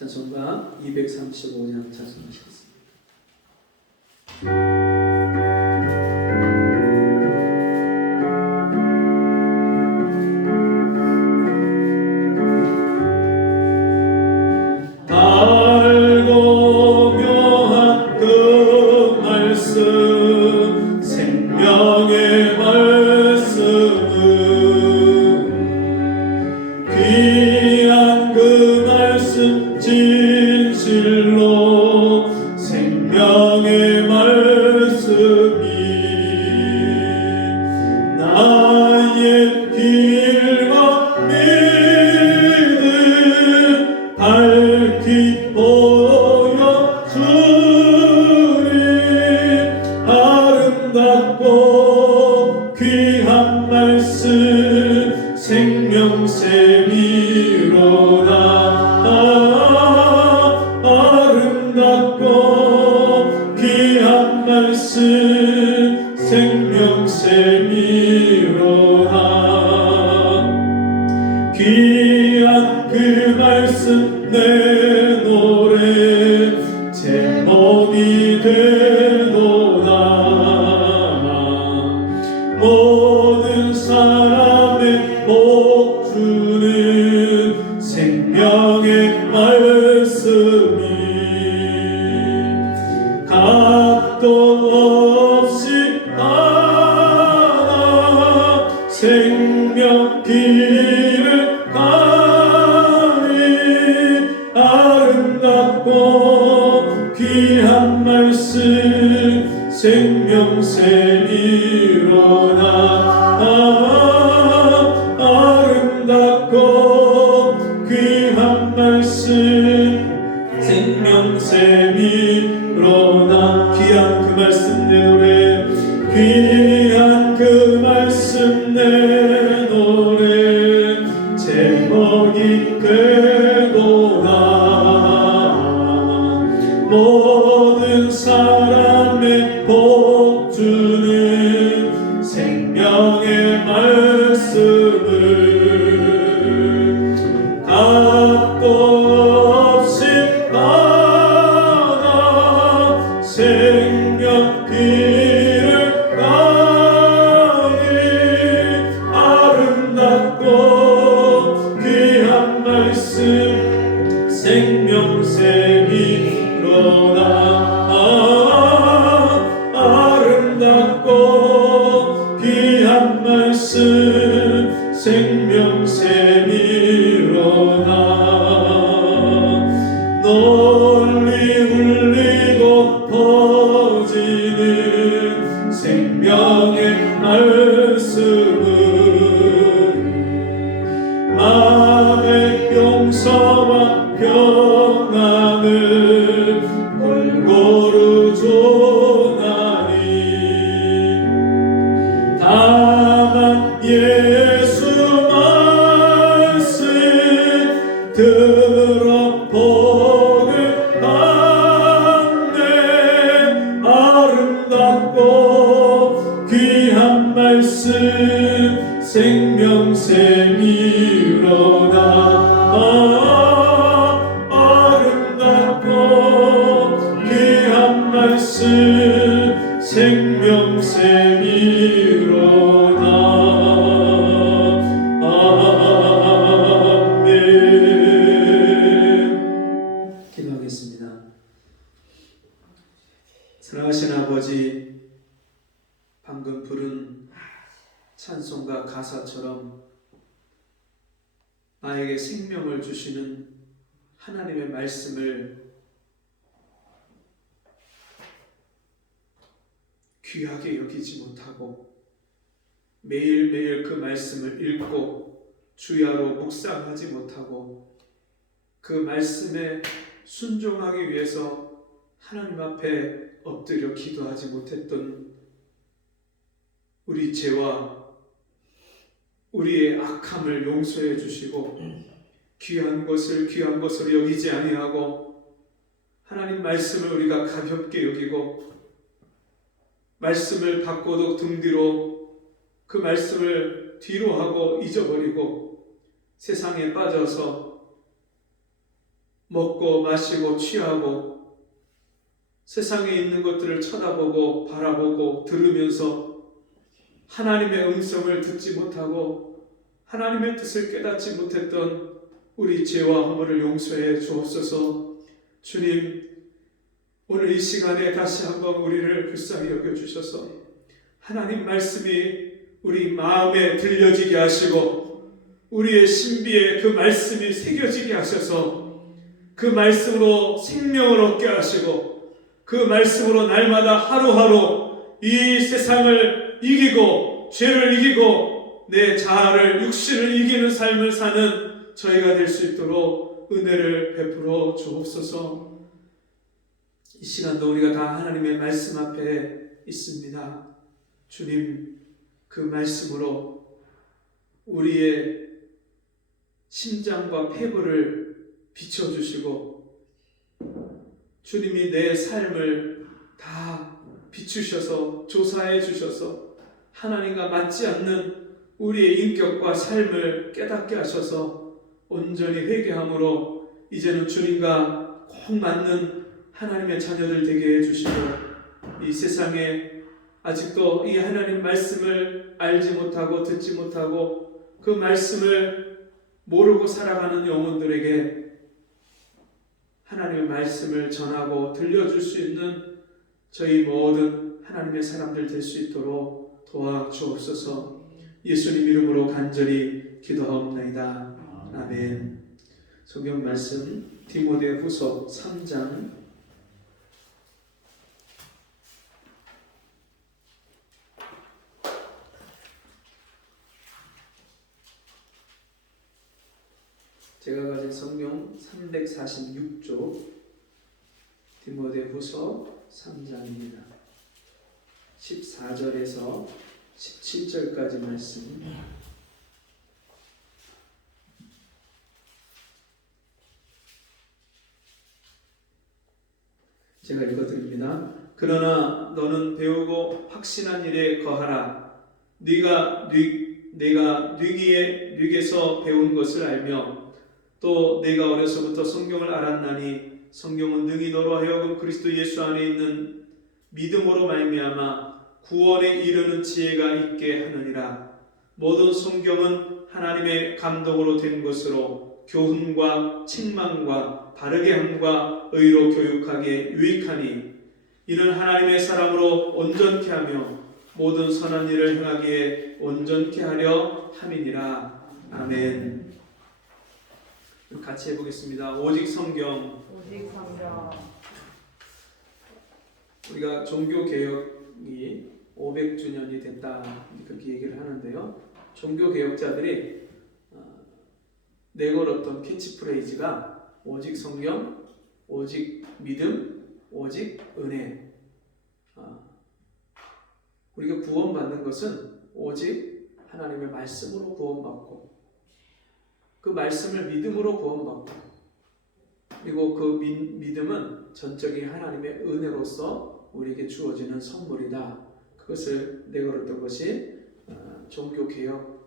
찬송가 235장 찬송하시겠습니다. 달고 묘한 그 말씀 생명의 말씀은 귀한 그 말씀 진실로 생명의 말씀이 나의 길과 믿음 밝히 보여주리 아름답고 귀한 말씀 생명샘이로다 아름답고 귀한 말씀 생명샘이로다 귀한 그 말씀 내 노래 제목이 되도다 모든 사람의 복 주는 생명의 말씀이 값도 없이 하나 생명 길을 가리 아름답고 귀한 말씀 생명샘이로다 아름답고 귀한 말씀 생명샘이로다 귀한 그 말씀 내 노래 귀한 그 말씀 내 노래 제목이 되도다 모든 사람의 복 주는 생명의 말씀을 값도 없이 받아 생명 길을 가리 아름답고 귀한 말씀 생명샘이로다 아름답고 귀한 말씀 생명샘이로다 널리 울리고 퍼지는 생명의 말씀은 마음의 용서와 평안을 골고루 주나니 다만 예수 말씀 들어 복을 받네 아름답고 귀한 말씀 생명샘이로다 아름답고 귀한 말씀 생명샘이로다 아멘. 기도하겠습니다. 사랑하신 아버지, 방금 부른 찬송가 가사처럼 나에게 생명을 주시는 하나님의 말씀을 귀하게 여기지 못하고 매일매일 그 말씀을 읽고 주야로 묵상하지 못하고 그 말씀에 순종하기 위해서 하나님 앞에 엎드려 기도하지 못했던 우리 죄와 우리의 악함을 용서해 주시고 귀한 것을 귀한 것으로 여기지 아니하고 하나님 말씀을 우리가 가볍게 여기고 말씀을 받고도 등 뒤로 그 말씀을 뒤로 하고 잊어버리고 세상에 빠져서 먹고 마시고 취하고 세상에 있는 것들을 쳐다보고 바라보고 들으면서 하나님의 음성을 듣지 못하고 하나님의 뜻을 깨닫지 못했던 우리 죄와 허물을 용서해 주옵소서. 주님, 오늘 이 시간에 다시 한번 우리를 불쌍히 여겨주셔서 하나님 말씀이 우리 마음에 들려지게 하시고 우리의 신비에 그 말씀이 새겨지게 하셔서 그 말씀으로 생명을 얻게 하시고 그 말씀으로 날마다 하루하루 이 세상을 이기고 죄를 이기고 내 자아를 육신을 이기는 삶을 사는 저희가 될 수 있도록 은혜를 베풀어 주옵소서. 이 시간도 우리가 다 하나님의 말씀 앞에 있습니다. 주님, 그 말씀으로 우리의 심장과 폐부를 비춰주시고 주님이 내 삶을 다 비추셔서 조사해 주셔서 하나님과 맞지 않는 우리의 인격과 삶을 깨닫게 하셔서 온전히 회개함으로 이제는 주님과 꼭 맞는 하나님의 자녀들 되게 해주시고 이 세상에 아직도 이 하나님 말씀을 알지 못하고 듣지 못하고 그 말씀을 모르고 살아가는 영혼들에게 하나님의 말씀을 전하고 들려줄 수 있는 저희 모든 하나님의 사람들 될 수 있도록 도와주옵소서. 예수님 이름으로 간절히 기도하옵나이다. 아멘. 성경 말씀 디모데후서 3장 346쪽 디모데후서 3장입니다. 14절에서 17절까지 말씀. 제가 읽어드립니다. 그러나 너는 배우고 확신한 일에 거하라. 내가 뉘게서 배운 것을 알며 또 내가 어려서부터 성경을 알았나니 성경은 능히 너로 하여금 그리스도 예수 안에 있는 믿음으로 말미암아 구원에 이르는 지혜가 있게 하느니라. 모든 성경은 하나님의 감동으로 된 것으로 교훈과 책망과 바르게 함과 의로 교육하기에 유익하니 이는 하나님의 사람으로 온전케 하며 모든 선한 일을 행하기에 온전케 하려 함이니라. 아멘. 같이 해보겠습니다. 오직 성경. 우리가 종교개혁이 500주년이 됐다 그렇게 얘기를 하는데요. 종교개혁자들이 내걸었던 캐치프레이즈가 오직 성경, 오직 믿음, 오직 은혜. 우리가 구원받는 것은 오직 하나님의 말씀으로 구원받고 그 말씀을 믿음으로 구원받고 그리고 그 믿음은 전적인 하나님의 은혜로서 우리에게 주어지는 선물이다. 그것을 내걸었던 것이 종교개혁자들이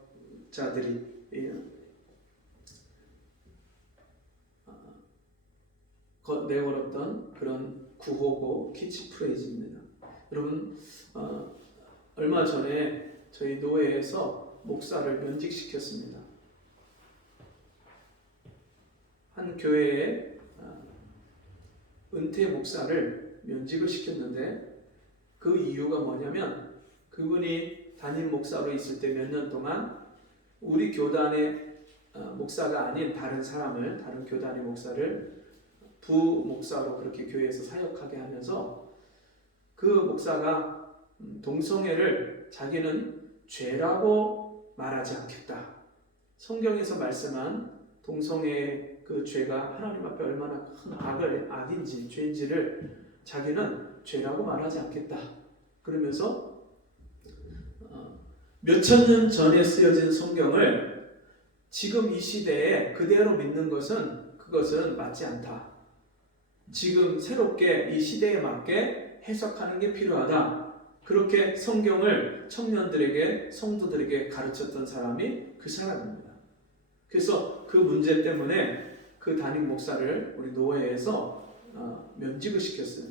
내걸었던 그런 구호고 캐치프레이즈입니다. 여러분 얼마 전에 저희 노회에서 목사를 면직시켰습니다. 한 교회에 은퇴 목사를 면직을 시켰는데 그 이유가 뭐냐면 그분이 담임 목사로 있을 때 몇 년 동안 우리 교단의 목사가 아닌 다른 교단의 목사를 부목사로 그렇게 교회에서 사역하게 하면서 그 목사가 동성애를 자기는 죄라고 말하지 않겠다. 성경에서 말씀한 동성애 그 죄가 하나님 앞에 얼마나 큰 악인지 죄인지를 자기는 죄라고 말하지 않겠다. 그러면서 몇천 년 전에 쓰여진 성경을 지금 이 시대에 그대로 믿는 그것은 맞지 않다. 지금 새롭게 이 시대에 맞게 해석하는 게 필요하다. 그렇게 성경을 청년들에게 성도들에게 가르쳤던 사람이 그 사람입니다. 그래서 그 문제 때문에 그 담임 목사를 우리 노회에서 면직을 시켰어요.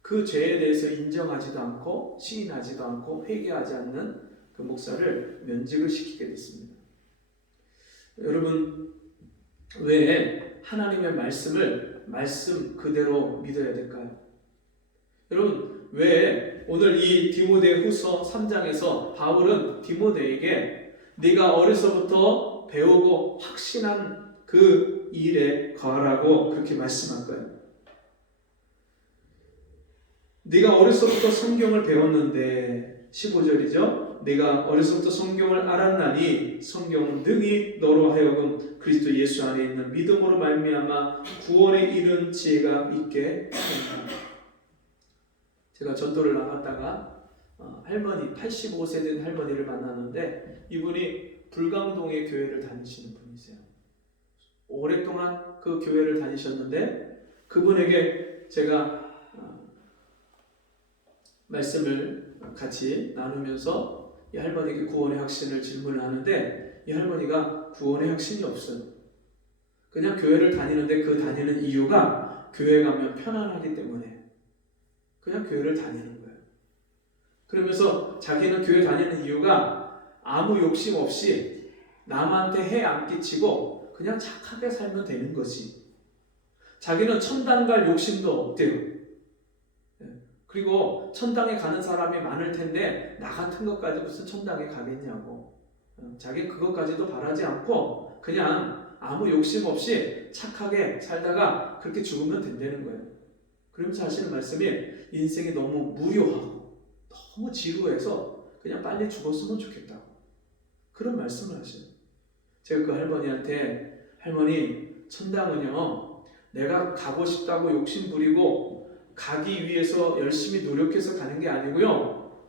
그 죄에 대해서 인정하지도 않고 시인하지도 않고 회개하지 않는 그 목사를 면직을 시키게 됐습니다. 여러분, 왜 하나님의 말씀을 말씀 그대로 믿어야 될까요? 여러분, 왜 오늘 이 디모데후서 3장에서 바울은 디모데에게 네가 어려서부터 배우고 확신한 그 일에 거하라고 그렇게 말씀할까요? 네가 어려서부터 성경을 배웠는데 15절이죠. 네가 어려서부터 성경을 알았나니 성경은 능히 너로 하여금 그리스도 예수 안에 있는 믿음으로 말미암아 구원에 이른 지혜가 있게 하리라. 제가 전도를 나갔다가 할머니 85세 된 할머니를 만났는데 이분이 불광동의 교회를 다니시는 분이세요. 오랫동안 그 교회를 다니셨는데 그분에게 제가 말씀을 같이 나누면서 이 할머니에게 구원의 확신을 질문을 하는데 이 할머니가 구원의 확신이 없어요. 그냥 교회를 다니는데 그 다니는 이유가 교회 가면 편안하기 때문에 그냥 교회를 다니는 거예요. 그러면서 자기는 교회 다니는 이유가 아무 욕심 없이 남한테 해 안 끼치고 그냥 착하게 살면 되는 거지. 자기는 천당 갈 욕심도 없대요. 그리고 천당에 가는 사람이 많을 텐데 나 같은 것까지 무슨 천당에 가겠냐고. 자기 그것까지도 바라지 않고 그냥 아무 욕심 없이 착하게 살다가 그렇게 죽으면 된다는 거예요. 그러면서 하시는 말씀이 인생이 너무 무료하고 너무 지루해서 그냥 빨리 죽었으면 좋겠다고 그런 말씀을 하시는. 제가 그 할머니한테 할머니 천당은요 내가 가고 싶다고 욕심 부리고 가기 위해서 열심히 노력해서 가는 게 아니고요.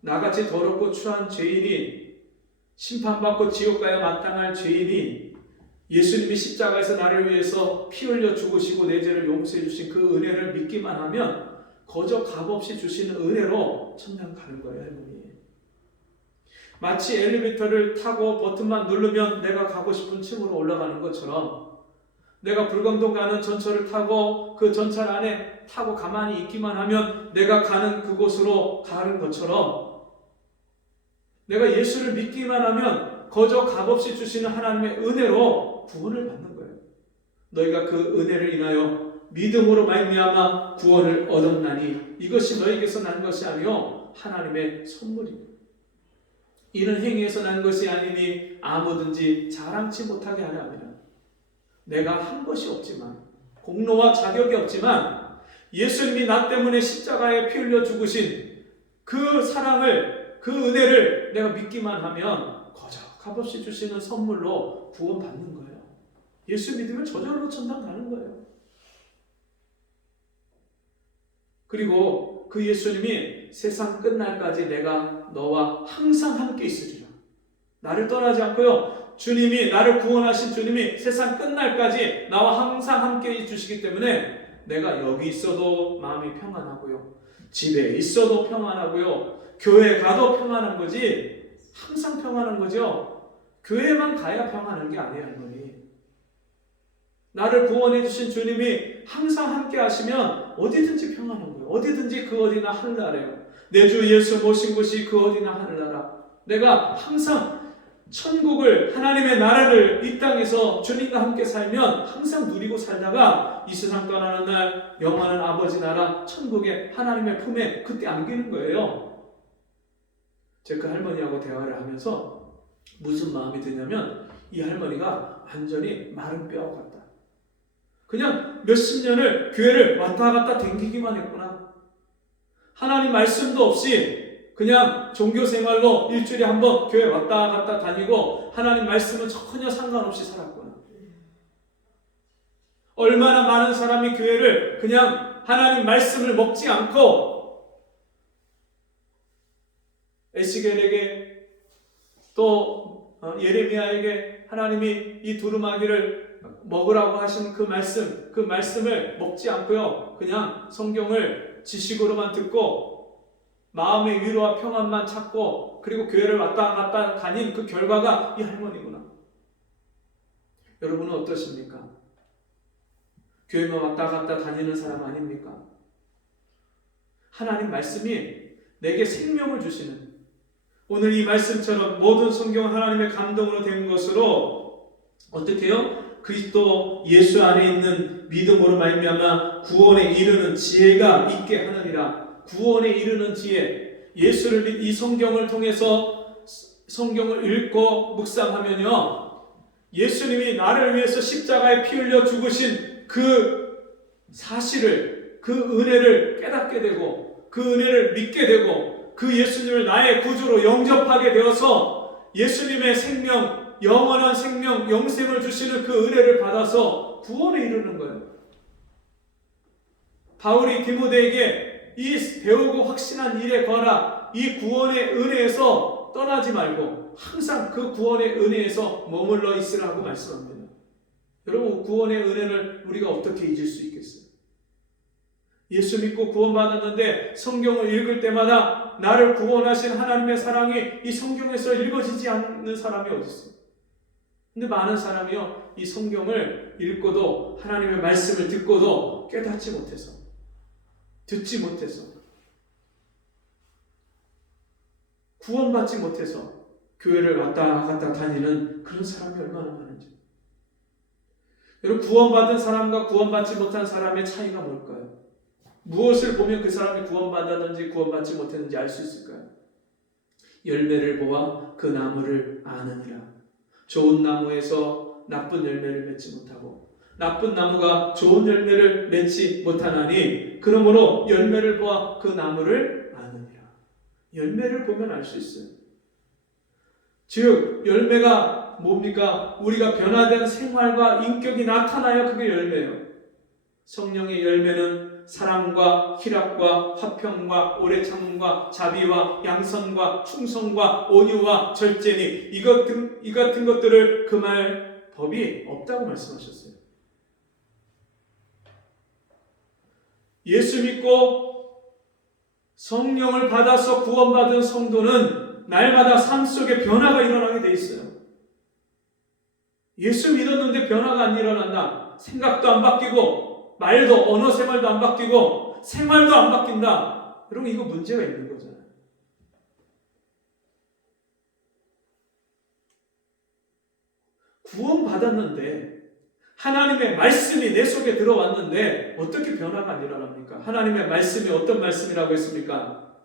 나같이 더럽고 추한 죄인이 심판받고 지옥 가야 마땅할 죄인이 예수님이 십자가에서 나를 위해서 피 흘려 죽으시고 내 죄를 용서해 주신 그 은혜를 믿기만 하면 거저 값없이 주시는 은혜로 천당 가는 거예요, 할머니. 마치 엘리베이터를 타고 버튼만 누르면 내가 가고 싶은 층으로 올라가는 것처럼 내가 불광동 가는 전철을 타고 그 전철 안에 타고 가만히 있기만 하면 내가 가는 그곳으로 가는 것처럼 내가 예수를 믿기만 하면 거저 값없이 주시는 하나님의 은혜로 구원을 받는 거예요. 너희가 그 은혜를 인하여 믿음으로 말미암아 구원을 얻었나니 이것이 너희에게서 난 것이 아니요 하나님의 선물이고 이는 행위에서 난 것이 아니니 아무든지 자랑치 못하게 하려 함이라. 내가 한 것이 없지만 공로와 자격이 없지만 예수님이 나 때문에 십자가에 피 흘려 죽으신 그 사랑을 그 은혜를 내가 믿기만 하면 거저 값없이 주시는 선물로 구원받는 거예요. 예수 믿으면 저절로 천당 가는 거예요. 그리고 그 예수님이 세상 끝날까지 내가 너와 항상 함께 있으리라. 나를 떠나지 않고요. 주님이 나를 구원하신 주님이 세상 끝날까지 나와 항상 함께 해주시기 때문에 내가 여기 있어도 마음이 평안하고요. 집에 있어도 평안하고요. 교회 가도 평안한 거지 항상 평안한 거죠. 교회만 가야 평안한 게 아니에요, 할머니. 나를 구원해 주신 주님이 항상 함께 하시면 어디든지 평안한 거예요. 어디든지 그 어디나 하늘나라예요. 내 주 예수 모신 곳이 그 어디나 하늘나라. 내가 항상 천국을 하나님의 나라를 이 땅에서 주님과 함께 살면 항상 누리고 살다가 이 세상 떠나는 날 영원한 아버지 나라 천국의 하나님의 품에 그때 안기는 거예요. 제가 그 할머니하고 대화를 하면서 무슨 마음이 드냐면 이 할머니가 완전히 마른 뼈 같다. 그냥 몇십 년을 교회를 왔다 갔다 댕기기만 했구나. 하나님 말씀도 없이 그냥 종교생활로 일주일에 한 번 교회 왔다 갔다 다니고 하나님 말씀은 전혀 상관없이 살았구나. 얼마나 많은 사람이 교회를 그냥 하나님 말씀을 먹지 않고 에스겔에게 또 예레미야에게 하나님이 이 두루마기를 먹으라고 하신 그 말씀을 먹지 않고요. 그냥 성경을 지식으로만 듣고 마음의 위로와 평안만 찾고 그리고 교회를 왔다 갔다 다닌 그 결과가 이 할머니구나. 여러분은 어떠십니까? 교회만 왔다 갔다 다니는 사람 아닙니까? 하나님 말씀이 내게 생명을 주시는, 오늘 이 말씀처럼 모든 성경은 하나님의 감동으로 된 것으로 어떻게 해요? 그리스도 예수 안에 있는 믿음으로 말미암아 구원에 이르는 지혜가 있게 하느니라. 구원에 이르는 지혜, 예수를 이 성경을 통해서 성경을 읽고 묵상하면요, 예수님이 나를 위해서 십자가에 피 흘려 죽으신 그 사실을, 그 은혜를 깨닫게 되고 그 은혜를 믿게 되고 그 예수님을 나의 구주로 영접하게 되어서 예수님의 생명, 영원한 생명, 영생을 주시는 그 은혜를 받아서 구원에 이르는 거예요. 바울이 디모데에게 이 배우고 확신한 일에 거하라, 이 구원의 은혜에서 떠나지 말고 항상 그 구원의 은혜에서 머물러 있으라고 말씀합니다. 여러분, 구원의 은혜를 우리가 어떻게 잊을 수 있겠어요? 예수 믿고 구원받았는데 성경을 읽을 때마다 나를 구원하신 하나님의 사랑이 이 성경에서 읽어지지 않는 사람이 어디 있어요? 근데 많은 사람이요, 이 성경을 읽고도 하나님의 말씀을 듣고도 깨닫지 못해서, 듣지 못해서, 구원받지 못해서 교회를 왔다 갔다 다니는 그런 사람이 얼마나 많은지. 여러분, 구원받은 사람과 구원받지 못한 사람의 차이가 뭘까요? 무엇을 보면 그 사람이 구원받았는지 구원받지 못했는지 알 수 있을까요? 열매를 보아 그 나무를 아느니라. 좋은 나무에서 나쁜 열매를 맺지 못하고 나쁜 나무가 좋은 열매를 맺지 못하나니 그러므로 열매를 보아 그 나무를 아느니라. 열매를 보면 알 수 있어요. 즉 열매가 뭡니까? 우리가 변화된 생활과 인격이 나타나야 그게 열매예요. 성령의 열매는 사랑과 희락과 화평과 오래 참음과 자비와 양선과 충성과 온유와 절제니 이 같은 것들을 금할 법이 없다고 말씀하셨어요. 예수 믿고 성령을 받아서 구원받은 성도는 날마다 삶 속에 변화가 일어나게 돼 있어요. 예수 믿었는데 변화가 안 일어난다. 생각도 안 바뀌고 말도, 언어 생활도 안 바뀌고 생활도 안 바뀐다. 여러분, 이거 문제가 있는 거잖아요. 구원받았는데 하나님의 말씀이 내 속에 들어왔는데 어떻게 변화가 안 일어납니까? 하나님의 말씀이 어떤 말씀이라고 했습니까?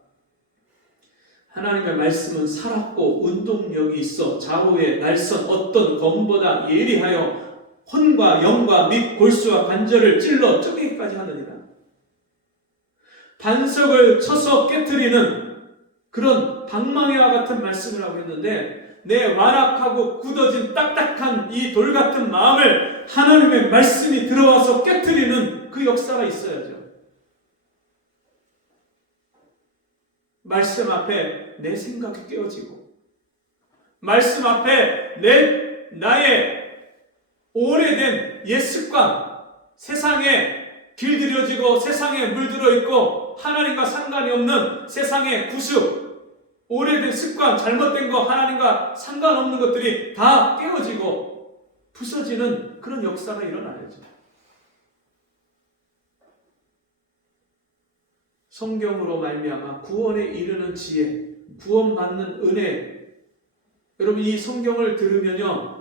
하나님의 말씀은 살았고 운동력이 있어 좌우의 날선 어떤 검보다 예리하여 혼과 영과 및 골수와 관절을 찔러 쪼개기까지 하느니라. 반석을 쳐서 깨트리는 그런 방망이와 같은 말씀을 하고 있는데 내 완악하고 굳어진 딱딱한 이 돌 같은 마음을 하나님의 말씀이 들어와서 깨트리는 그 역사가 있어야죠. 말씀 앞에 내 생각이 깨어지고 말씀 앞에 나의 오래된 옛 습관, 세상에 길들여지고 세상에 물들어 있고 하나님과 상관이 없는 세상의 구습, 오래된 습관, 잘못된 거, 하나님과 상관없는 것들이 다 깨어지고 부서지는 그런 역사가 일어나야죠. 성경으로 말미암아 구원에 이르는 지혜, 구원받는 은혜. 여러분, 이 성경을 들으면요,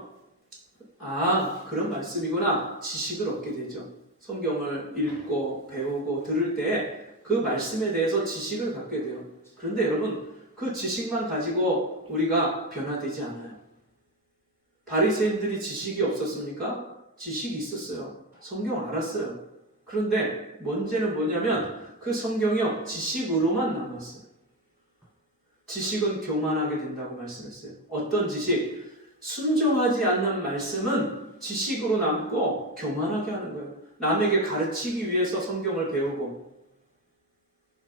아, 그런 말씀이구나, 지식을 얻게 되죠. 성경을 읽고 배우고 들을 때 그 말씀에 대해서 지식을 갖게 돼요. 그런데 여러분, 그 지식만 가지고 우리가 변화되지 않아요. 바리새인들이 지식이 없었습니까? 지식이 있었어요. 성경 알았어요. 그런데 문제는 뭐냐면 그 성경이요, 지식으로만 남았어요. 지식은 교만하게 된다고 말씀했어요. 어떤 지식? 순종하지 않는 말씀은 지식으로 남고 교만하게 하는 거예요. 남에게 가르치기 위해서 성경을 배우고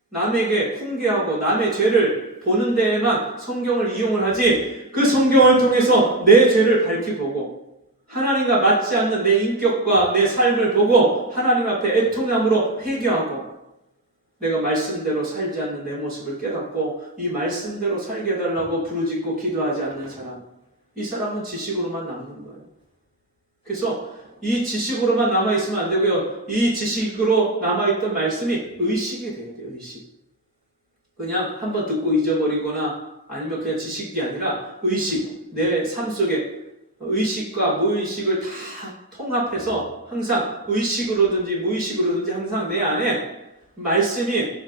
남에게 훈계하고 남의 죄를 보는 데에만 성경을 이용을 하지, 그 성경을 통해서 내 죄를 밝히고 하나님과 맞지 않는 내 인격과 내 삶을 보고 하나님 앞에 애통함으로 회개하고 내가 말씀대로 살지 않는 내 모습을 깨닫고 이 말씀대로 살게 해달라고 부르짖고 기도하지 않는 사람, 이 사람은 지식으로만 남는 거예요. 그래서 이 지식으로만 남아있으면 안 되고요. 이 지식으로 남아있던 말씀이 의식이 돼야 돼요. 의식. 그냥 한번 듣고 잊어버리거나 아니면 그냥 지식이 아니라 의식. 내 삶 속에 의식과 무의식을 다 통합해서 항상 의식으로든지 무의식으로든지 항상 내 안에 말씀이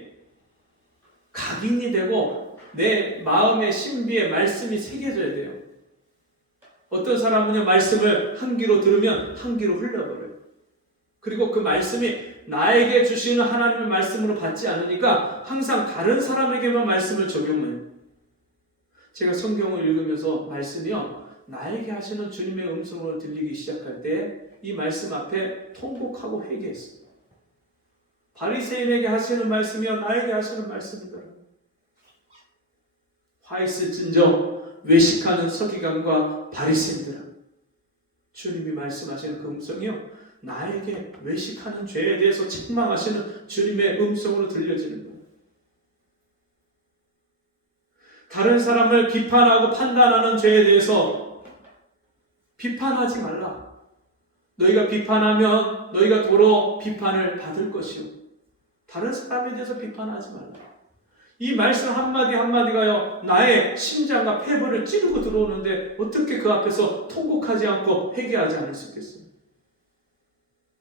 각인이 되고 내 마음의 신비에 말씀이 새겨져야 돼요. 어떤 사람은요, 말씀을 한 귀로 들으면 한 귀로 흘려버려요. 그리고 그 말씀이 나에게 주시는 하나님의 말씀으로 받지 않으니까 항상 다른 사람에게만 말씀을 적용해요. 제가 성경을 읽으면서 말씀이요, 나에게 하시는 주님의 음성으로 들리기 시작할 때 이 말씀 앞에 통곡하고 회개했어요. 바리새인에게 하시는 말씀이요, 나에게 하시는 말씀이다. 화 있을진저 외식하는 서기관과 바리새인들아, 주님이 말씀하시는 그 음성이요, 나에게 외식하는 죄에 대해서 책망하시는 주님의 음성으로 들려지는 거예요. 다른 사람을 비판하고 판단하는 죄에 대해서 비판하지 말라. 너희가 비판하면 너희가 도로 비판을 받을 것이요, 다른 사람에 대해서 비판하지 말라. 이 말씀 한마디 한마디가요, 나의 심장과 폐부를 찌르고 들어오는데 어떻게 그 앞에서 통곡하지 않고 회개하지 않을 수 있겠어요?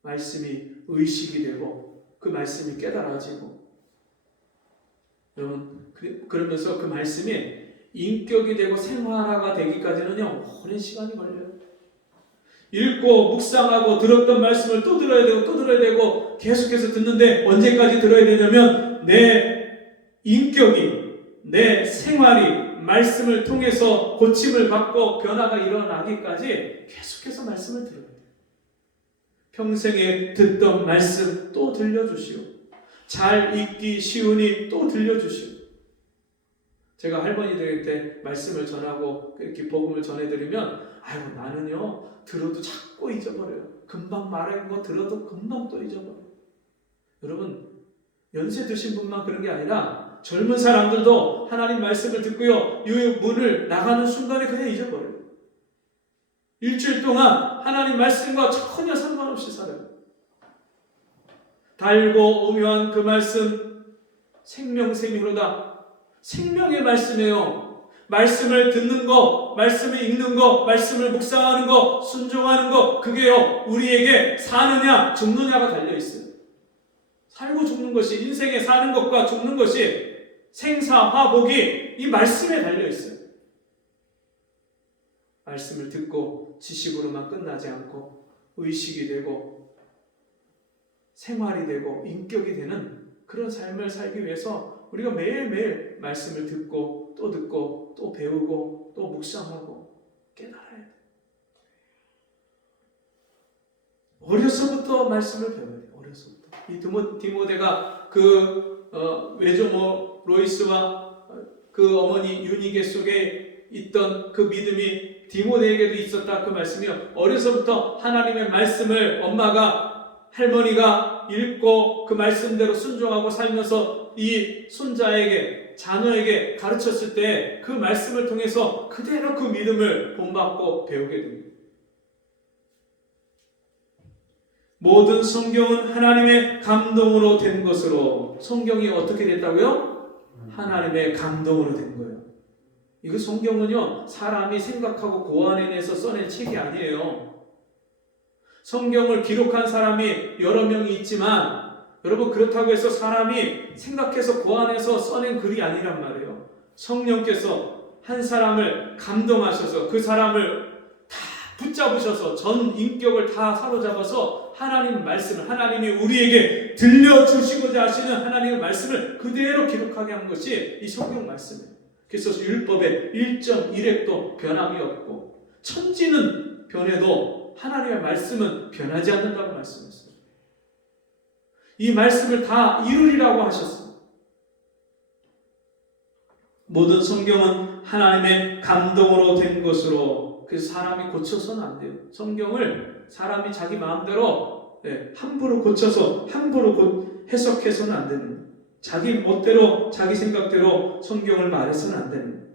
말씀이 의식이 되고 그 말씀이 깨달아지고, 여러분, 그러면서 그 말씀이 인격이 되고 생활화가 되기까지는요, 오랜 시간이 걸려요. 읽고 묵상하고 들었던 말씀을 또 들어야 되고 또 들어야 되고 계속해서 듣는데 언제까지 들어야 되냐면 내 인격이, 내 생활이 말씀을 통해서 고침을 받고 변화가 일어나기까지 계속해서 말씀을 들어야 돼요. 평생에 듣던 말씀 또 들려주시오. 잘 읽기 쉬우니 또 들려주시오. 제가 할머니들한테 말씀을 전하고 이렇게 복음을 전해드리면, 아이고 나는요 들어도 자꾸 잊어버려요. 금방 말한 거 들어도 금방 또 잊어버려요. 여러분, 연세 드신 분만 그런 게 아니라 젊은 사람들도 하나님 말씀을 듣고요, 이 문을 나가는 순간에 그냥 잊어버려요. 일주일 동안 하나님 말씀과 전혀 상관없이 살아요. 달고 오묘한 그 말씀, 생명샘이 흐르다. 생명의 말씀이에요. 말씀을 듣는 거, 말씀을 읽는 거, 말씀을 묵상하는 거, 순종하는 거, 그게요, 우리에게 사느냐 죽느냐가 달려있어요. 살고 죽는 것이, 인생에 사는 것과 죽는 것이, 생사화복이 이 말씀에 달려있어요. 말씀을 듣고 지식으로만 끝나지 않고 의식이 되고 생활이 되고 인격이 되는 그런 삶을 살기 위해서 우리가 매일매일 말씀을 듣고 또 배우고 또 묵상하고 깨달아야 돼요. 어려서부터 말씀을 배워야 돼요. 어려서부터. 이 디모데가 외조모 로이스와 그 어머니 유니게 속에 있던 그 믿음이 디모데에게도 있었다, 그 말씀이요, 어려서부터 하나님의 말씀을 엄마가, 할머니가 읽고 그 말씀대로 순종하고 살면서 이 손자에게, 자녀에게 가르쳤을 때 그 말씀을 통해서 그대로 그 믿음을 본받고 배우게 됩니다. 모든 성경은 하나님의 감동으로 된 것으로. 성경이 어떻게 됐다고요? 하나님의 감동으로 된 거예요. 이거 성경은요, 사람이 생각하고 고안해내서 써낸 책이 아니에요. 성경을 기록한 사람이 여러 명이 있지만, 여러분, 그렇다고 해서 사람이 생각해서 고안해서 써낸 글이 아니란 말이에요. 성령께서 한 사람을 감동하셔서 그 사람을 다 붙잡으셔서 전 인격을 다 사로잡아서 하나님 말씀을, 하나님이 우리에게 들려주시고자 하시는 하나님의 말씀을 그대로 기록하게 한 것이 이 성경 말씀이에요. 그래서 율법에 1.1획도 변함이 없고, 천지는 변해도 하나님의 말씀은 변하지 않는다고 말씀했어요. 이 말씀을 다 이루리라고 하셨어요. 모든 성경은 하나님의 감동으로 된 것으로. 그래서 사람이 고쳐서는 안 돼요. 성경을 사람이 자기 마음대로 함부로 고쳐서 함부로 해석해서는 안 되는 거예요. 자기 멋대로 자기 생각대로 성경을 말해서는 안 되는 거예요.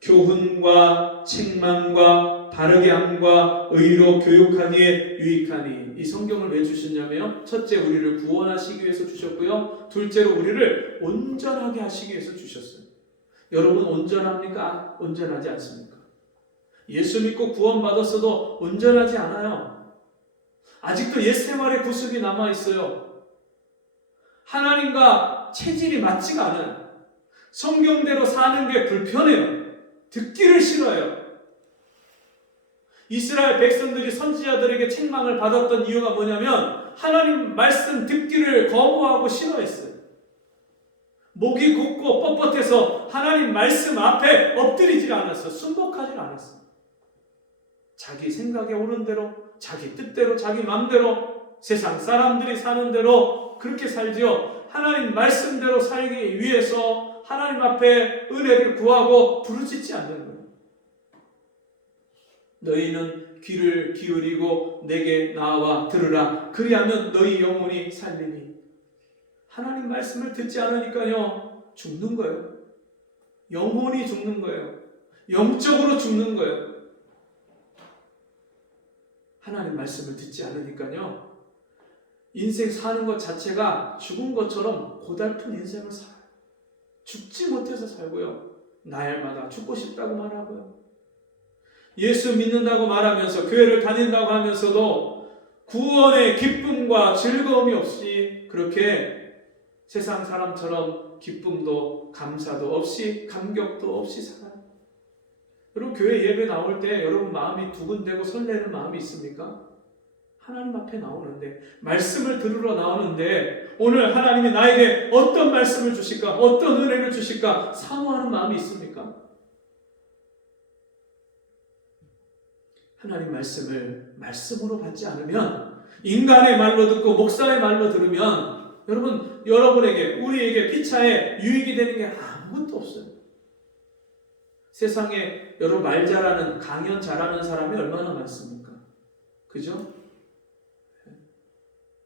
교훈과 책망과 바르게 함과 의로 교육하기에 유익하니. 이 성경을 왜 주셨냐면요, 첫째 우리를 구원하시기 위해서 주셨고요, 둘째로 우리를 온전하게 하시기 위해서 주셨어요. 여러분 온전합니까? 온전하지 않습니까? 예수 믿고 구원받았어도 온전하지 않아요. 아직도 옛 생활의 구습이 남아있어요. 하나님과 체질이 맞지가 않아요. 성경대로 사는 게 불편해요. 듣기를 싫어요. 이스라엘 백성들이 선지자들에게 책망을 받았던 이유가 뭐냐면 하나님 말씀 듣기를 거부하고 싫어했어요. 목이 굳고 뻣뻣해서 하나님 말씀 앞에 엎드리질 않았어요. 순복하질 않았어요. 자기 생각에 오는 대로, 자기 뜻대로, 자기 마음대로, 세상 사람들이 사는 대로 그렇게 살지요. 하나님 말씀대로 살기 위해서 하나님 앞에 은혜를 구하고 부르짖지 않는 거예요. 너희는 귀를 기울이고 내게 나와 들으라. 그리하면 너희 영혼이 살리니. 하나님 말씀을 듣지 않으니까요, 죽는 거예요. 영혼이 죽는 거예요. 영적으로 죽는 거예요. 하나님 말씀을 듣지 않으니까요, 인생 사는 것 자체가 죽은 것처럼 고달픈 인생을 살아요. 죽지 못해서 살고요, 날마다 죽고 싶다고 말하고요, 예수 믿는다고 말하면서 교회를 다닌다고 하면서도 구원의 기쁨과 즐거움이 없이 그렇게 세상 사람처럼 기쁨도 감사도 없이 감격도 없이 살아요. 여러분 교회 예배 나올 때 여러분 마음이 두근대고 설레는 마음이 있습니까? 하나님 앞에 나오는데, 말씀을 들으러 나오는데 오늘 하나님이 나에게 어떤 말씀을 주실까, 어떤 은혜를 주실까 사모하는 마음이 있습니까? 하나님 말씀을 말씀으로 받지 않으면, 인간의 말로 듣고 목사의 말로 들으면 여러분에게, 우리에게 피차에 유익이 되는 게 아무것도 없어요. 세상에 여러분 말 잘하는, 강연 잘하는 사람이 얼마나 많습니까? 그죠?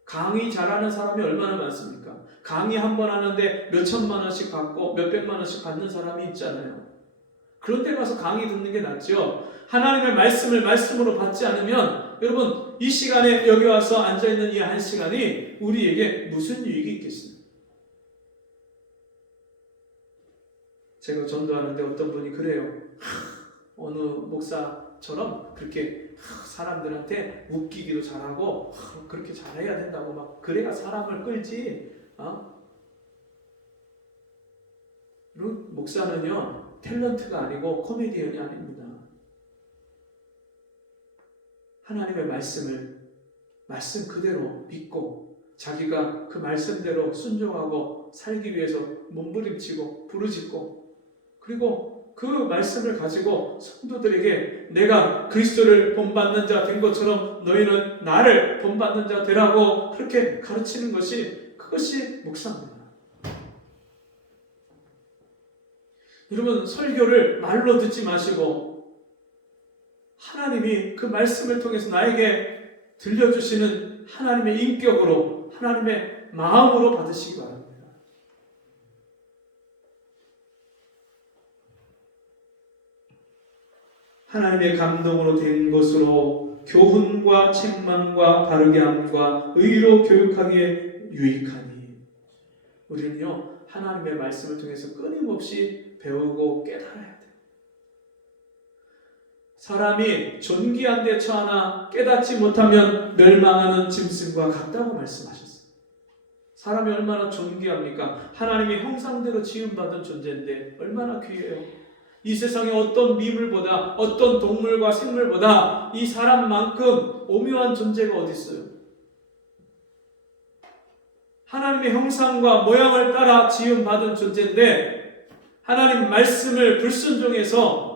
강의 잘하는 사람이 얼마나 많습니까? 강의 한 번 하는데 몇 천만 원씩 받고 몇 백만 원씩 받는 사람이 있잖아요. 그런 데 가서 강의 듣는 게 낫죠. 하나님의 말씀을 말씀으로 받지 않으면 여러분 이 시간에 여기 와서 앉아있는 이 한 시간이 우리에게 무슨 유익이 있겠어요? 제가 전도하는데 어떤 분이 그래요. 어느 목사처럼 그렇게 사람들한테 웃기기도 잘하고 그렇게 잘해야 된다고 막 그래야 사람을 끌지. 그리고 목사는요 탤런트가 아니고 코미디언이 아닙니다. 하나님의 말씀을 말씀 그대로 믿고 자기가 그 말씀대로 순종하고 살기 위해서 몸부림치고 부르짖고, 그리고 그 말씀을 가지고 성도들에게 내가 그리스도를 본받는 자 된 것처럼 너희는 나를 본받는 자 되라고 그렇게 가르치는 것이, 그것이 목사입니다. 여러분 설교를 말로 듣지 마시고 하나님이 그 말씀을 통해서 나에게 들려주시는 하나님의 인격으로, 하나님의 마음으로 받으시기 바랍니다. 하나님의 감동으로 된 것으로 교훈과 책망과 바르게 함과 의로 교육하기에 유익하니. 우리는요 하나님의 말씀을 통해서 끊임없이 배우고 깨달아야 돼요. 사람이 존귀한 데 처하나 깨닫지 못하면 멸망하는 짐승과 같다고 말씀하셨어요. 사람이 얼마나 존귀합니까? 하나님의 형상대로 지음받은 존재인데 얼마나 귀해요. 이 세상에 어떤 미물보다, 어떤 동물과 생물보다 이 사람만큼 오묘한 존재가 어디 있어요? 하나님의 형상과 모양을 따라 지음받은 존재인데 하나님 말씀을 불순종해서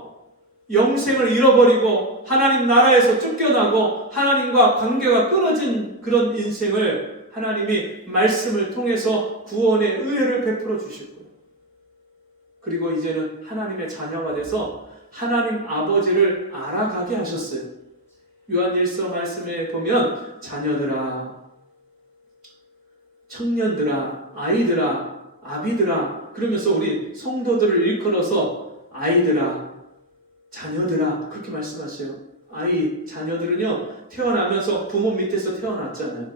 영생을 잃어버리고 하나님 나라에서 쫓겨나고 하나님과 관계가 끊어진 그런 인생을 하나님이 말씀을 통해서 구원의 은혜를 베풀어 주시고, 그리고 이제는 하나님의 자녀가 돼서 하나님 아버지를 알아가게 하셨어요. 요한일서 말씀에 보면 자녀들아, 청년들아, 아이들아, 아비들아 그러면서 우리 성도들을 일컬어서 아이들아, 자녀들아 그렇게 말씀하셔요. 자녀들은요, 태어나면서 부모 밑에서 태어났잖아요.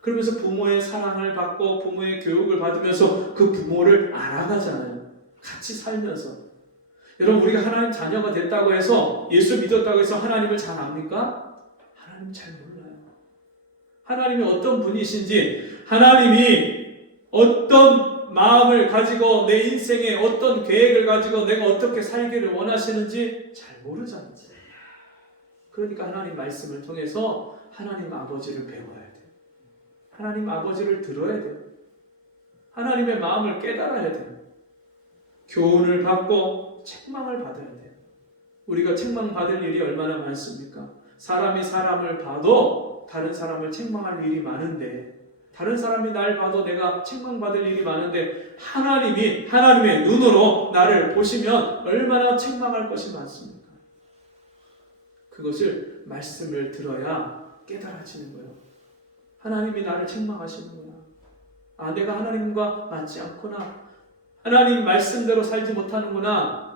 그러면서 부모의 사랑을 받고 부모의 교육을 받으면서 그 부모를 알아가잖아요. 같이 살면서. 여러분, 우리가 하나님 자녀가 됐다고 해서, 예수 믿었다고 해서 하나님을 잘 압니까? 하나님 잘 몰라요. 하나님이 어떤 분이신지, 하나님이 어떤 마음을 가지고 내 인생에 어떤 계획을 가지고 내가 어떻게 살기를 원하시는지 잘 모르잖아요. 그러니까 하나님 말씀을 통해서 하나님 아버지를 배워야 돼요. 하나님 아버지를 들어야 돼요. 하나님의 마음을 깨달아야 돼요. 교훈을 받고 책망을 받아야 돼요. 우리가 책망받을 일이 얼마나 많습니까? 사람이 사람을 봐도 다른 사람을 책망할 일이 많은데, 다른 사람이 날 봐도 내가 책망받을 일이 많은데, 하나님이 하나님의 눈으로 나를 보시면 얼마나 책망할 것이 많습니까? 그것을 말씀을 들어야 깨달아지는 거예요. 하나님이 나를 책망하시는구나. 내가 하나님과 맞지 않구나. 하나님 말씀대로 살지 못하는구나.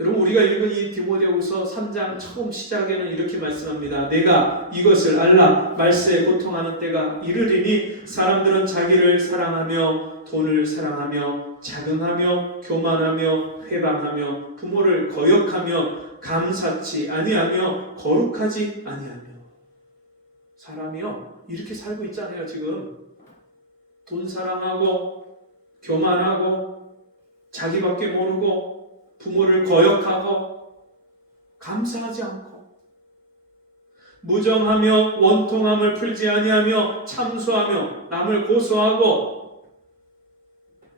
여러분, 우리가 읽은 이 디모데후서 3장 처음 시작에는 이렇게 말씀합니다. 내가 이것을 알라. 말세에 고통하는 때가 이르리니 사람들은 자기를 사랑하며 돈을 사랑하며 자긍하며 교만하며 회방하며 부모를 거역하며 감사치 아니하며 거룩하지 아니하며. 사람이요, 이렇게 살고 있잖아요. 지금 돈 사랑하고 교만하고 자기밖에 모르고 부모를 거역하고 감사하지 않고 무정하며 원통함을 풀지 아니하며 참수하며 남을 고소하고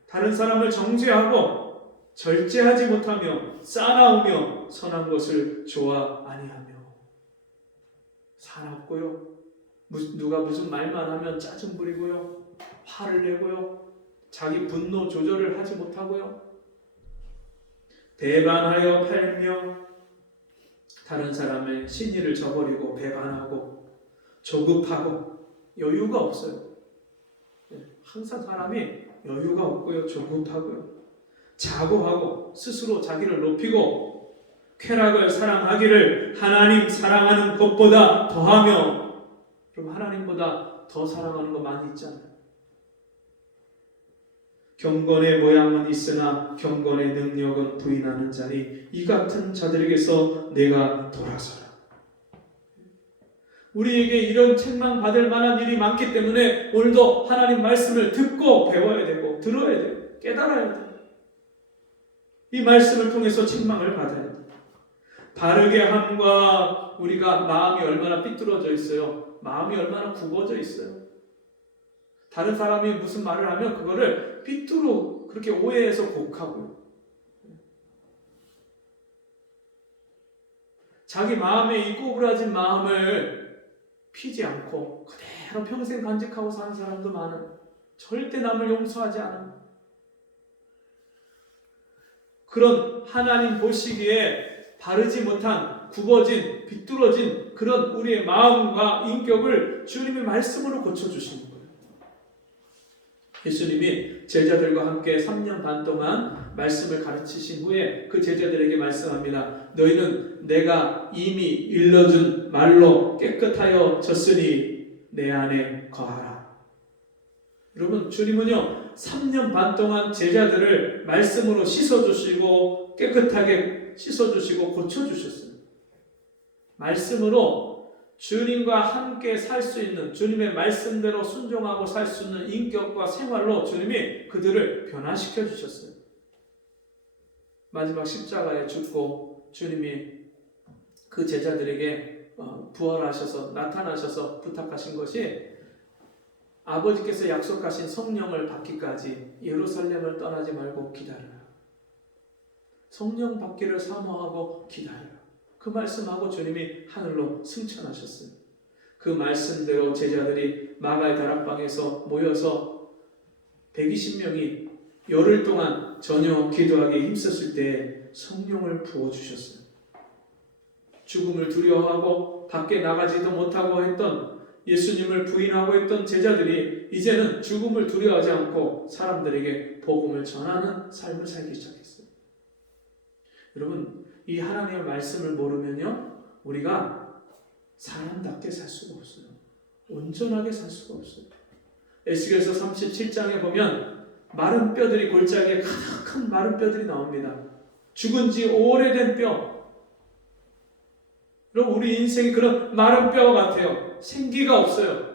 다른 사람을 정죄하고 절제하지 못하며 싸나우며 선한 것을 좋아 아니하며. 사납고요, 누가 무슨 말만 하면 짜증 부리고요, 화를 내고요, 자기 분노 조절을 하지 못하고요, 배반하여 팔며 다른 사람의 신의를 저버리고 배반하고 조급하고 여유가 없어요. 항상 사람이 여유가 없고요, 조급하고요, 자고하고 스스로 자기를 높이고 쾌락을 사랑하기를 하나님 사랑하는 것보다 더하며. 그럼 하나님보다 더 사랑하는 거 많이 있잖아요. 경건의 모양은 있으나 경건의 능력은 부인하는 자니 이 같은 자들에게서 내가 돌아서라. 우리에게 이런 책망받을 만한 일이 많기 때문에 오늘도 하나님 말씀을 듣고 배워야 되고 들어야 돼요. 깨달아야 돼요. 이 말씀을 통해서 책망을 받아야 돼요. 바르게 함과 우리가 마음이 얼마나 삐뚤어져 있어요. 마음이 얼마나 굽어져 있어요. 다른 사람이 무슨 말을 하면 그거를 삐뚤어 그렇게 오해해서 곡하고요. 자기 마음에 이 꼬부라진 마음을 피지 않고 그대로 평생 간직하고 사는 사람도 많아요. 절대 남을 용서하지 않아요. 그런 하나님 보시기에 바르지 못한 굽어진 비뚤어진 그런 우리의 마음과 인격을 주님의 말씀으로 고쳐주시는 거예요. 예수님이 제자들과 함께 3년 반 동안 말씀을 가르치신 후에 그 제자들에게 말씀합니다. 너희는 내가 이미 일러준 말로 깨끗하여 졌으니 내 안에 거하라. 여러분, 주님은요 3년 반 동안 제자들을 말씀으로 씻어주시고 깨끗하게 씻어주시고 고쳐주셨어요. 말씀으로 주님과 함께 살 수 있는, 주님의 말씀대로 순종하고 살 수 있는 인격과 생활로 주님이 그들을 변화시켜 주셨어요. 마지막 십자가에 죽고 주님이 그 제자들에게 부활하셔서 나타나셔서 부탁하신 것이 아버지께서 약속하신 성령을 받기까지 예루살렘을 떠나지 말고 기다려라. 성령 받기를 사모하고 기다려라. 그 말씀하고 주님이 하늘로 승천하셨어요. 그 말씀대로 제자들이 마가의 다락방에서 모여서 120명이 열흘 동안 전혀 기도하기에 힘썼을 때 성령을 부어주셨어요. 죽음을 두려워하고 밖에 나가지도 못하고 했던, 예수님을 부인하고 했던 제자들이 이제는 죽음을 두려워하지 않고 사람들에게 복음을 전하는 삶을 살기 시작했어요. 여러분, 이 하나님의 말씀을 모르면요, 우리가 사람답게 살 수가 없어요. 온전하게 살 수가 없어요. 에스겔서 37장에 보면 마른 뼈들이, 골짜기에 가득한 마른 뼈들이 나옵니다. 죽은 지 오래된 뼈. 그럼 우리 인생이 그런 마른 뼈 같아요. 생기가 없어요.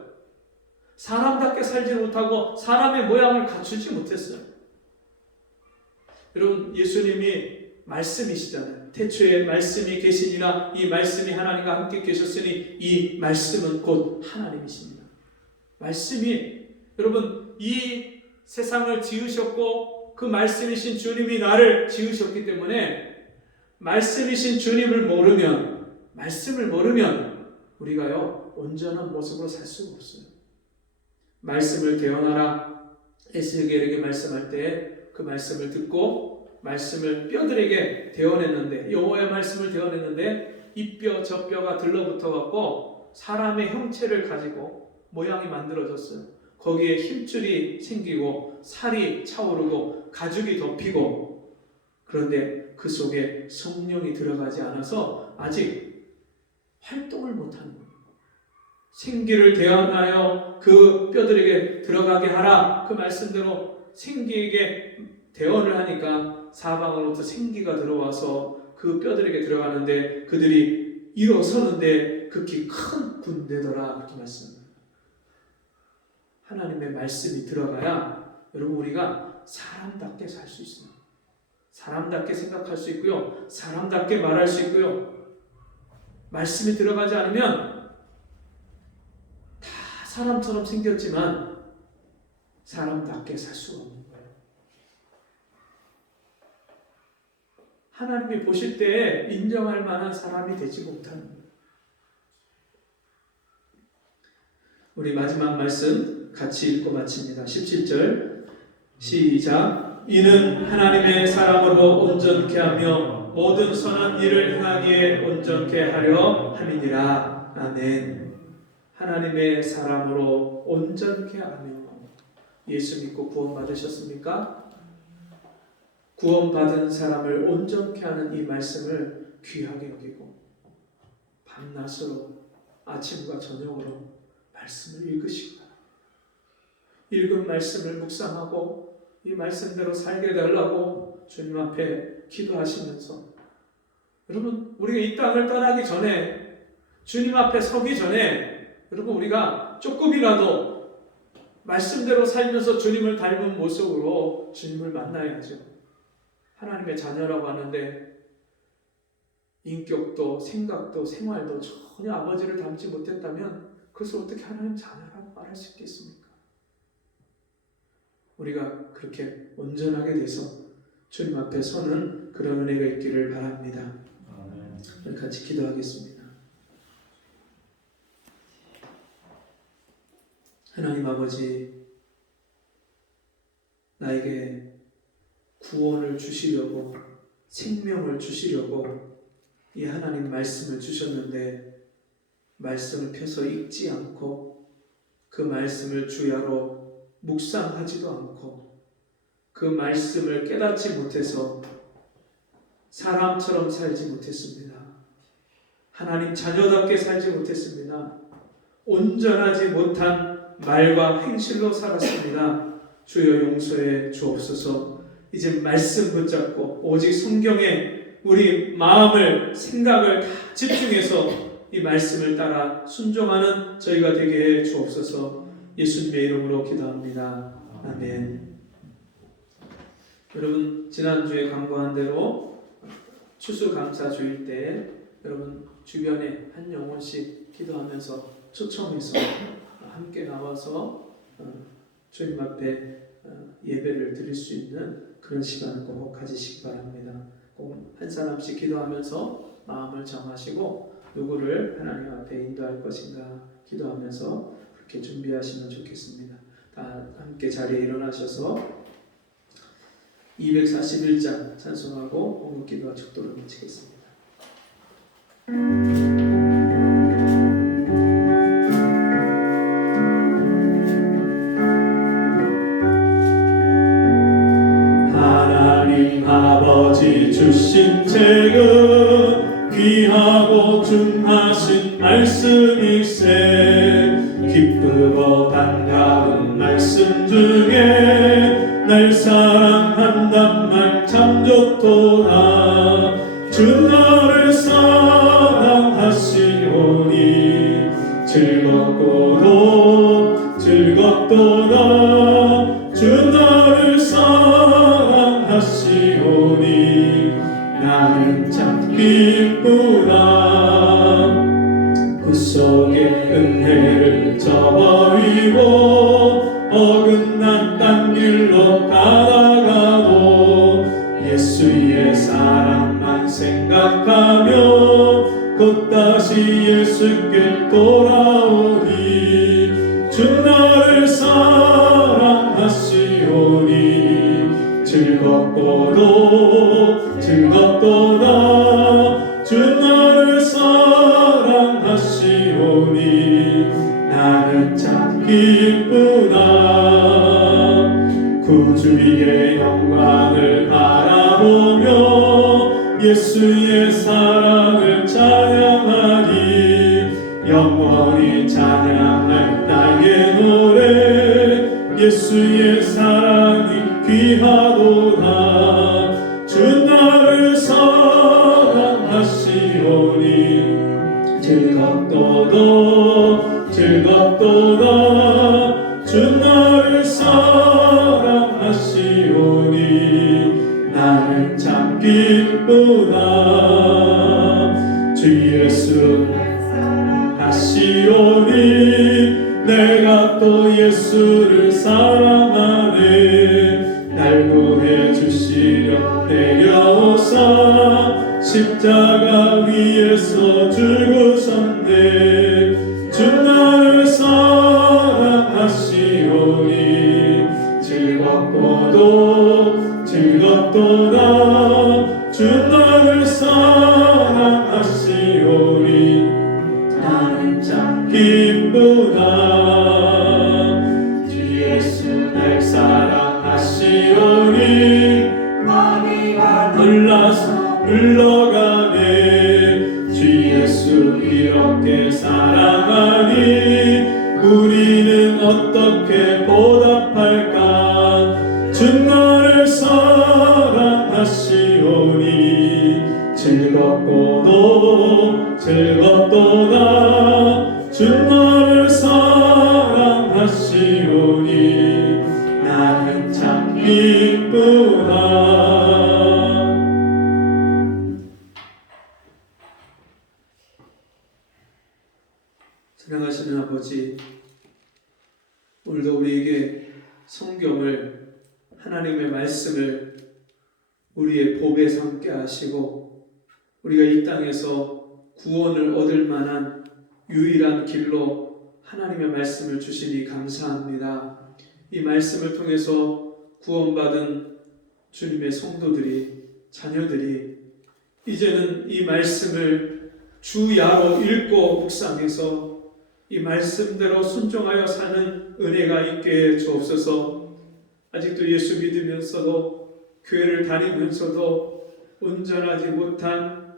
사람답게 살지 못하고 사람의 모양을 갖추지 못했어요. 여러분, 예수님이 말씀이시잖아요. 태초에 말씀이 계시니라. 이 말씀이 하나님과 함께 계셨으니 이 말씀은 곧 하나님이십니다. 말씀이, 여러분, 이 세상을 지으셨고 그 말씀이신 주님이 나를 지으셨기 때문에 말씀이신 주님을 모르면, 말씀을 모르면 우리가요, 온전한 모습으로 살 수가 없어요. 말씀을 대언하라. 에스겔에게 말씀할 때 그 말씀을 듣고 말씀을 뼈들에게 대언했는데, 여호와의 말씀을 대언했는데 이 뼈 저 뼈가 들러붙어 갖고 사람의 형체를 가지고 모양이 만들어졌어요. 거기에 힘줄이 생기고 살이 차오르고 가죽이 덮이고, 그런데 그 속에 성령이 들어가지 않아서 아직 활동을 못하는 거예요. 생기를 대언하여 그 뼈들에게 들어가게 하라. 그 말씀대로 생기에게 대언을 하니까 사방으로부터 생기가 들어와서 그 뼈들에게 들어가는데 그들이 일어서는데 극히 큰 군대더라. 그렇게 말씀합니다. 하나님의 말씀이 들어가야 여러분 우리가 사람답게 살 수 있어요. 사람답게 생각할 수 있고요. 사람답게 말할 수 있고요. 말씀이 들어가지 않으면 다 사람처럼 생겼지만 사람답게 살 수가 없는 거예요. 하나님이 보실 때 인정할 만한 사람이 되지 못하는 거예요. 우리 마지막 말씀 같이 읽고 마칩니다. 17절 시작. 이는 하나님의 사람으로 온전케 하며 모든 선한 일을 행하기에 온전케 하려 함이니라. 아멘. 하나님의 사람으로 온전케 하며. 예수 믿고 구원 받으셨습니까? 구원받은 사람을 온전케 하는 이 말씀을 귀하게 여기고 밤낮으로 아침과 저녁으로 말씀을 읽으시기 바랍니다. 읽은 말씀을 묵상하고 이 말씀대로 살게 되려고 주님 앞에 기도하시면서, 여러분 우리가 이 땅을 떠나기 전에, 주님 앞에 서기 전에 여러분 우리가 조금이라도 말씀대로 살면서 주님을 닮은 모습으로 주님을 만나야죠. 하나님의 자녀라고 하는데 인격도 생각도 생활도 전혀 아버지를 닮지 못했다면 그것을 어떻게 하나님 자녀라고 말할 수 있겠습니까? 우리가 그렇게 온전하게 돼서 주님 앞에 서는 그런 은혜가 있기를 바랍니다. 우리 같이 기도하겠습니다. 하나님 아버지, 나에게 구원을 주시려고, 생명을 주시려고 이 하나님 말씀을 주셨는데 말씀을 펴서 읽지 않고 그 말씀을 주야로 묵상하지도 않고 그 말씀을 깨닫지 못해서 사람처럼 살지 못했습니다. 하나님 자녀답게 살지 못했습니다. 온전하지 못한 말과 행실로 살았습니다. 주여 용서해 주옵소서. 이제 말씀 붙잡고 오직 성경에 우리 마음을, 생각을 다 집중해서 이 말씀을 따라 순종하는 저희가 되게 해 주옵소서. 예수님의 이름으로 기도합니다. 아멘. 여러분 지난주에 강구한 대로 추수감사주일 때 여러분 주변에 한 영혼씩 기도하면서 초청해서 함께 나와서 주님 앞에 예배를 드릴 수 있는 그런 시간을 꼭 가지시기 바랍니다. 꼭 한 사람씩 기도하면서 마음을 정하시고 누구를 하나님 앞에 인도할 것인가 기도하면서 그렇게 준비하시면 좋겠습니다. 다 함께 자리에 일어나셔서 241장 찬송하고 공급기도와 축도를 마치겠습니다. 하나님 아버지 주신 책은 귀하고 중하신 말씀일세. 기쁘고 반가운 말씀 중에 날 사랑한단 말 참 좋도다. 주 너를 사랑하시오니 즐겁도다. 주 너를 사랑하시오니 나는 참 기쁘다. 그 속에 은혜를 저버리고 어긋난 딴 길로 가다가도 예수의 사랑만 생각하며 곧 다시 예수께 돌아오니 주 나를 사랑하시오니 즐겁도다. 주 나를 사랑하시오니 나는 참 기쁘다. 구주의 영광을 바라보며 예수의 사랑을 찬양하니 영원히 찬양할 나의 노래. 예수의 사랑이 귀하도다. 주 나를 사랑하시오니 즐겁도다. 주 나를 사랑하시오니 나는 참 기쁘다. 주 예수 하시오니 내가 또 예수를 사랑하네. 날 구해 주시려 내려오사 십자가 위에서 죽으셨네. 주 나를 사랑하시오니 즐겁도다. 주 나를 사랑하시오니 나는 참 기쁘다. 주 예수 날 사랑하시오니 마귀가 놀라서 물러가네. 주 예수 이렇게 사랑하니 우리는 어떻게 보답할까. 주 나를 사랑하시오니 즐겁도다. 주 나를 사랑하시오니 나는 참 기쁘다. 사랑하시는 아버지, 오늘도 우리에게 성경을, 하나님의 말씀을 우리의 보배 삼게 하시고 우리가 이 땅에서 구원을 얻을 만한 유일한 길로 하나님의 말씀을 주시니 감사합니다. 이 말씀을 통해서 구원받은 주님의 성도들이, 자녀들이 이제는 이 말씀을 주야로 읽고 묵상해서 이 말씀대로 순종하여 사는 은혜가 있게 해 주옵소서. 아직도 예수 믿으면서도 교회를 다니면서도 온전하지 못한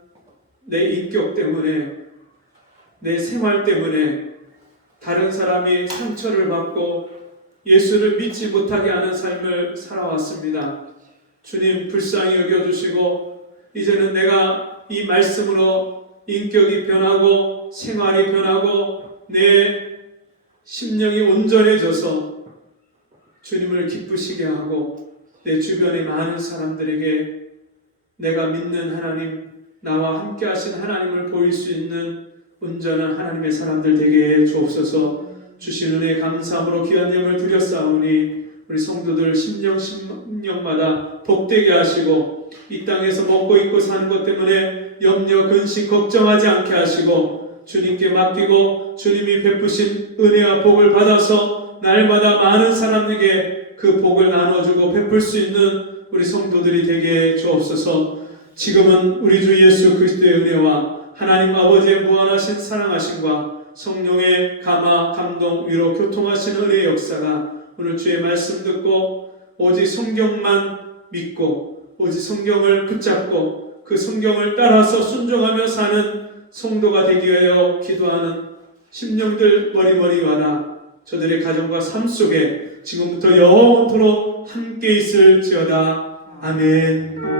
내 인격 때문에, 내 생활 때문에 다른 사람이 상처를 받고 예수를 믿지 못하게 하는 삶을 살아왔습니다. 주님 불쌍히 여겨주시고 이제는 내가 이 말씀으로 인격이 변하고 생활이 변하고 내 심령이 온전해져서 주님을 기쁘시게 하고 내 주변의 많은 사람들에게 내가 믿는 하나님, 나와 함께 하신 하나님을 보일 수 있는 온전한 하나님의 사람들 되게 해 주옵소서. 주신 은혜 감사함으로 귀한 예물 드렸사오니 우리 성도들 심령마다 복되게 하시고 이 땅에서 먹고 입고 사는 것 때문에 염려, 근심, 걱정하지 않게 하시고 주님께 맡기고 주님이 베푸신 은혜와 복을 받아서 날마다 많은 사람에게 그 복을 나눠주고 베풀 수 있는 우리 성도들이 되게 해 주옵소서. 지금은 우리 주 예수 그리스도의 은혜와 하나님 아버지의 무한하신 사랑하심과 성령의 감화, 감동, 위로, 교통하시는 은혜의 역사가 오늘 주의 말씀 듣고 오직 성경만 믿고 오직 성경을 붙잡고 그 성경을 따라서 순종하며 사는 성도가 되기 위하여 기도하는 심령들 머리머리 와라. 저들의 가정과 삶 속에 지금부터 영원토록 함께 있을지어다. 아멘.